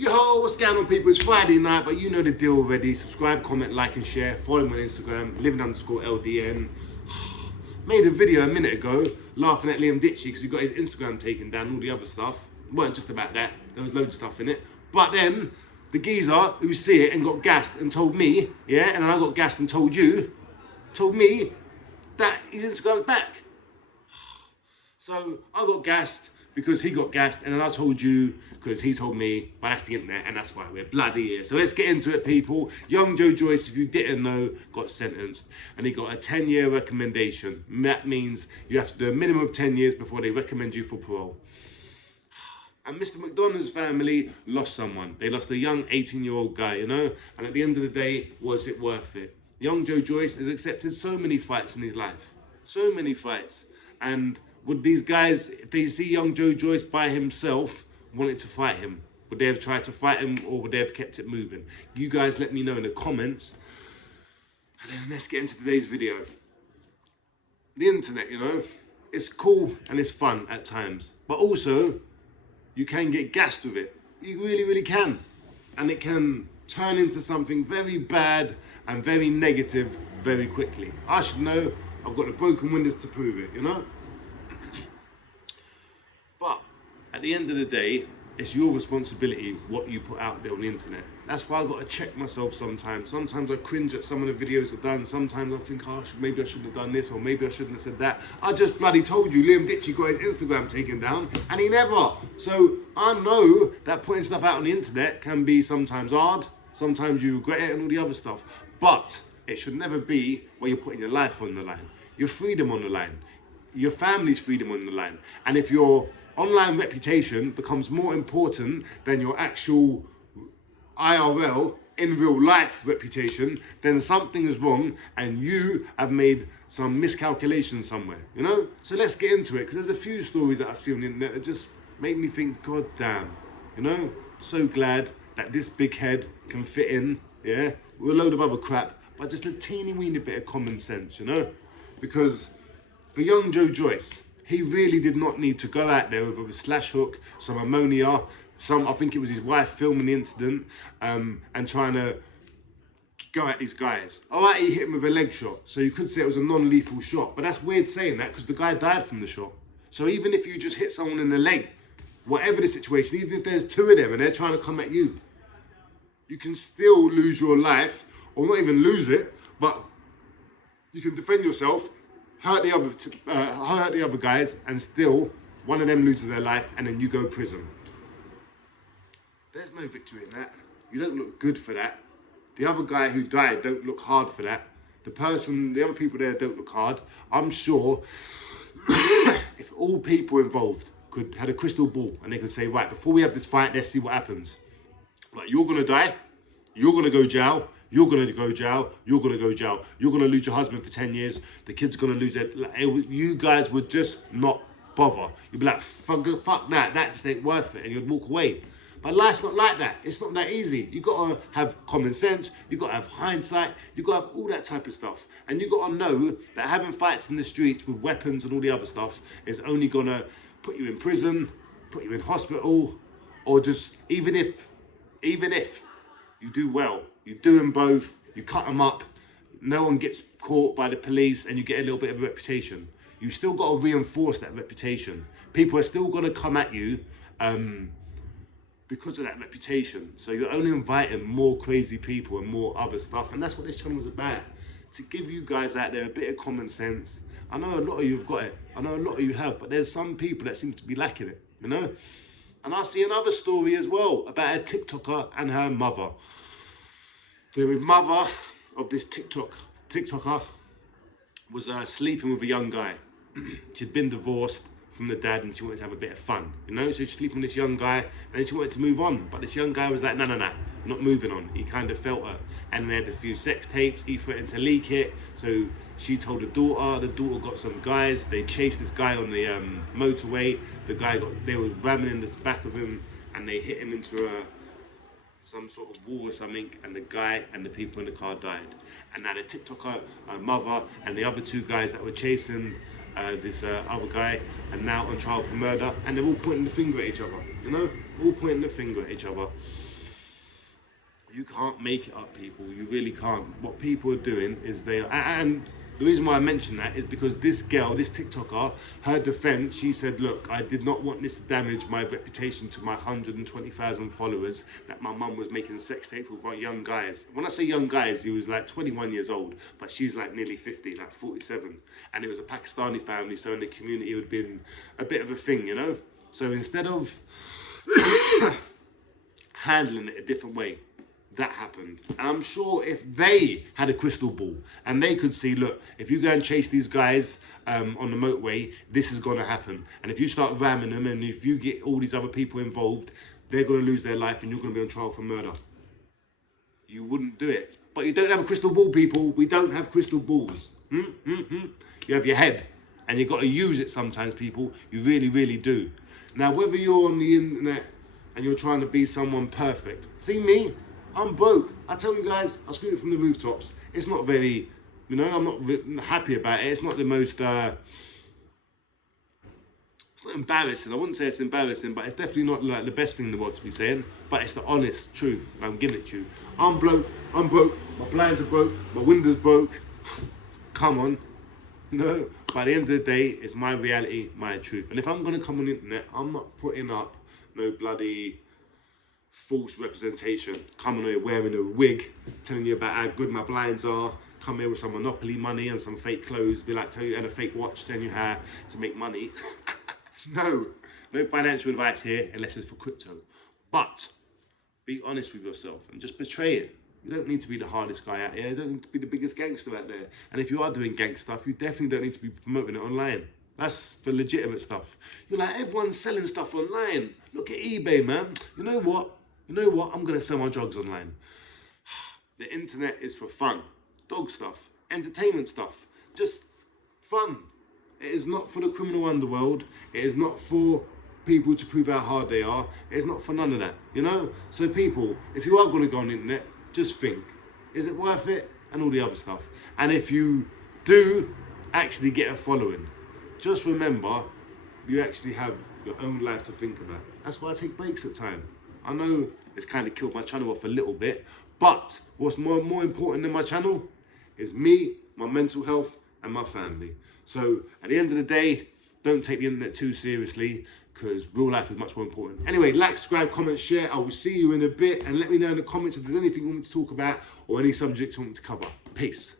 Yo, what's going on, people? It's Friday night, but you know the deal already. Subscribe, comment, like and share. Follow me on Instagram, living_LDN. Made a video a minute ago laughing at Liam Ditchy because he got his Instagram taken down and all the other stuff. It weren't just about that. There was loads of stuff in it. But then the geezer who see it and got gassed and told me, yeah, and then I got gassed and told me that his Instagram's back. So I got gassed because he got gassed, and then I told you because he told me, but that's the internet, and that's why we're bloody here. So let's get into it, people. Young Joe Joyce, if you didn't know, got sentenced, and he got a 10-year recommendation. That means you have to do a minimum of 10 years before they recommend you for parole. And Mr. McDonald's family lost someone. They lost a young 18-year-old guy, you know? And at the end of the day, was it worth it? Young Joe Joyce has accepted so many fights in his life. So many fights. And would these guys, if they see young Joe Joyce by himself, wanted to fight him? Would they have tried to fight him, or would they have kept it moving? You guys let me know in the comments. And then let's get into today's video. The internet, you know, it's cool and it's fun at times. But also, you can get gassed with it. You really, really can. And it can turn into something very bad and very negative very quickly. I should know. I've got the broken windows to prove it, you know? But at the end of the day, it's your responsibility what you put out there on the internet. That's why I've got to check myself sometimes. Sometimes I cringe at some of the videos I've done. Sometimes I think, oh, maybe I shouldn't have done this, or maybe I shouldn't have said that. I just bloody told you Liam Ditchy got his Instagram taken down, and he never. So I know that putting stuff out on the internet can be sometimes hard. Sometimes you regret it and all the other stuff. But it should never be where you're putting your life on the line, your freedom on the line, your family's freedom on the line. And if your online reputation becomes more important than your actual IRL, in real life reputation, then something is wrong and you have made some miscalculation somewhere, you know? So let's get into it, because there's a few stories that I see on the internet that just make me think, God damn, you know? So glad that this big head can fit in, yeah, with a load of other crap, but just a teeny weeny bit of common sense, you know? Because for young Joe Joyce, he really did not need to go out there with a slash hook, some ammonia, I think it was his wife filming the incident, and trying to go at these guys. All right, he hit him with a leg shot, so you could say it was a non-lethal shot, but that's weird saying that because the guy died from the shot. So even if you just hit someone in the leg, whatever the situation, even if there's two of them and they're trying to come at you, you can still lose your life, or not even lose it, but you can defend yourself, hurt the other guys, and still one of them loses their life, and then you go prison. There's no victory in that. You don't look good for that. The other guy who died don't look hard for that. The other people there don't look hard. I'm sure if all people involved had a crystal ball and they could say, right, before we have this fight, let's see what happens. Right, you're gonna die, you're gonna go jail, you're gonna go jail, you're gonna go jail, you're gonna lose your husband for 10 years, the kid's gonna lose it. You guys would just not bother. You'd be like, fuck that just ain't worth it, and you'd walk away. But life's not like that. It's not that easy. You gotta have common sense, you gotta have hindsight, you gotta have all that type of stuff. And you gotta know that having fights in the streets with weapons and all the other stuff is only gonna put you in prison, put you in hospital, or just, even if you do well, you do them both, you cut them up, no one gets caught by the police, and you get a little bit of a reputation. You still got to reinforce that reputation. People are still going to come at you because of that reputation. So you're only inviting more crazy people and more other stuff, and that's what this channel is about. To give you guys out there a bit of common sense. I know a lot of you have got it. I know a lot of you have, but there's some people that seem to be lacking it, you know? And I see another story as well about a TikToker and her mother. The mother of this TikToker was sleeping with a young guy. She'd been divorced from the dad and she wanted to have a bit of fun, you know? So she's sleeping with this young guy and then she wanted to move on. But this young guy was like, no, not moving on. He kind of felt her. And they had a few sex tapes. He threatened to leak it. So she told the daughter got some guys. They chased this guy on the motorway. They were ramming in the back of him and they hit him into some sort of war or something, and the guy and the people in the car died. And now the TikToker mother and the other two guys that were chasing this other guy are now on trial for murder, and they're all pointing the finger at each other, you know? All pointing the finger at each other. You can't make it up, people. You really can't. What people are doing is and the reason why I mention that is because this girl, this TikToker, her defense, she said, look, I did not want this to damage my reputation to my 120,000 followers that my mum was making sex tapes with young guys. When I say young guys, he was like 21 years old, but she's like nearly 50, like 47. And it was a Pakistani family, so in the community it would have been a bit of a thing, you know? So instead of handling it a different way, that happened. And I'm sure if they had a crystal ball and they could see, look, if you go and chase these guys on the motorway, this is going to happen. And if you start ramming them and if you get all these other people involved, they're going to lose their life and you're going to be on trial for murder. You wouldn't do it. But you don't have a crystal ball, people. We don't have crystal balls. You have your head and you've got to use it sometimes, people. You really, really do. Now, whether you're on the internet and you're trying to be someone perfect, see me? I'm broke. I tell you guys, I scream it from the rooftops. It's not very, you know, I'm not happy about it. It's not the most, it's not embarrassing. I wouldn't say it's embarrassing, but it's definitely not like the best thing in the world to be saying. But it's the honest truth, and I'm giving it to you. I'm broke. My blinds are broke. My windows broke. Come on. You know, by the end of the day, it's my reality, my truth. And if I'm going to come on the internet, I'm not putting up no bloody false representation, coming here wearing a wig, telling you about how good my blinds are, come here with some Monopoly money and some fake clothes, be like, tell you, and a fake watch, telling you how to make money. No financial advice here unless it's for crypto. But be honest with yourself and just portray it. You don't need to be the hardest guy out here. You don't need to be the biggest gangster out there. And if you are doing gang stuff, you definitely don't need to be promoting it online. That's for legitimate stuff. You're like, everyone's selling stuff online. Look at eBay, man. You know what? I'm going to sell my drugs online. The internet is for fun. Dog stuff. Entertainment stuff. Just fun. It is not for the criminal underworld. It is not for people to prove how hard they are. It is not for none of that, you know? So people, if you are going to go on the internet, just think, is it worth it? And all the other stuff. And if you do actually get a following, just remember, you actually have your own life to think about. That's why I take breaks at time. I know it's kind of killed my channel off a little bit, but what's more important than my channel is me, my mental health, and my family. So at the end of the day, don't take the internet too seriously, because real life is much more important. Anyway, like, subscribe, comment, share. I will see you in a bit, and let me know in the comments if there's anything you want me to talk about or any subjects you want me to cover. Peace.